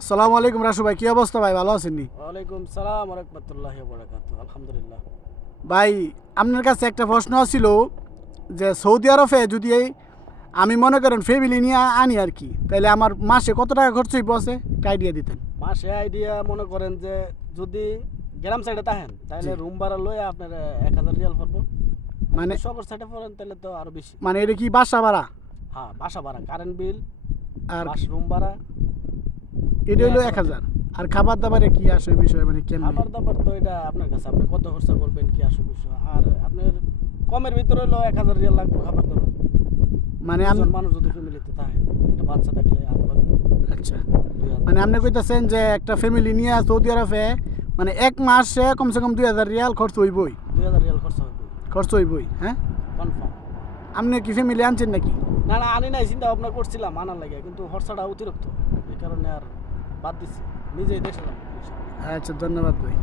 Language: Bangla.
সালামু আলাইকুম রাসু ভাই কি অবস্থা ভাই? ভালো আছেন নি? ওয়ালাইকুম সালাম রহমতুল্লাহ বরাকাত আলহামদুলিল্লাহ। ভাই আপনার কাছে একটা প্রশ্ন ছিল যে সৌদি আরবে যদি এই আমি মনে করেন ফ্যামিলি নিয়ে আনি আর কি তাহলে আমার মাসে কত টাকা খরচ হইব আছে? একটা আইডিয়া দিতেন। মাসে আইডিয়া মনে করেন যে যদি গ্রাম সাইডে থাকেন তাহলে রুম ভাড়া লয়ে আপনার এক হাজার রিয়াল পড়ব। মানে- শহর সাইডে পড়েন তাহলে তো আরও বেশি। মানে এটা কি বাসা ভাড়া? হ্যাঁ বাসা ভাড়া কারেন্ট বিল আর রুম ভাড়া। এটা হলো এক হাজার। আর খাবার দাবারে কি আসে বিষয় মানে কেমন? খাবার দাবার তো এটা আপনার কাছে আপনি কত খরচা করবেন কি আসে বিষয়? আর আপনার কমের ভিতরে হলো এক হাজার রিয়াল লাগবে খাবার দাবার মানে আমি মানুষ যদি ফ্যামিলিতে থাকে একটা বাচ্চা থাকলে আরও আচ্ছা। মানে আপনি কইতাছেন যে একটা ফ্যামিলি নিয়ে সৌদি আরবে মানে এক মাসে কমসে কম দুই হাজার রিয়াল খরচ হইবই। দুই হাজার রিয়াল খরচা হবে খরচ হইবই হ্যাঁ? কনফার্ম আপনি কি ফ্যামিলি আনছেন নাকি? না না আনি নাই চিন্তা ভাবনা করছিলাম আনার লাগে কিন্তু খরচাটা অতিরিক্ত। এই কারণে আর বাদ দিচ্ছি নিজেই দেখে। আচ্ছা ধন্যবাদ ভাই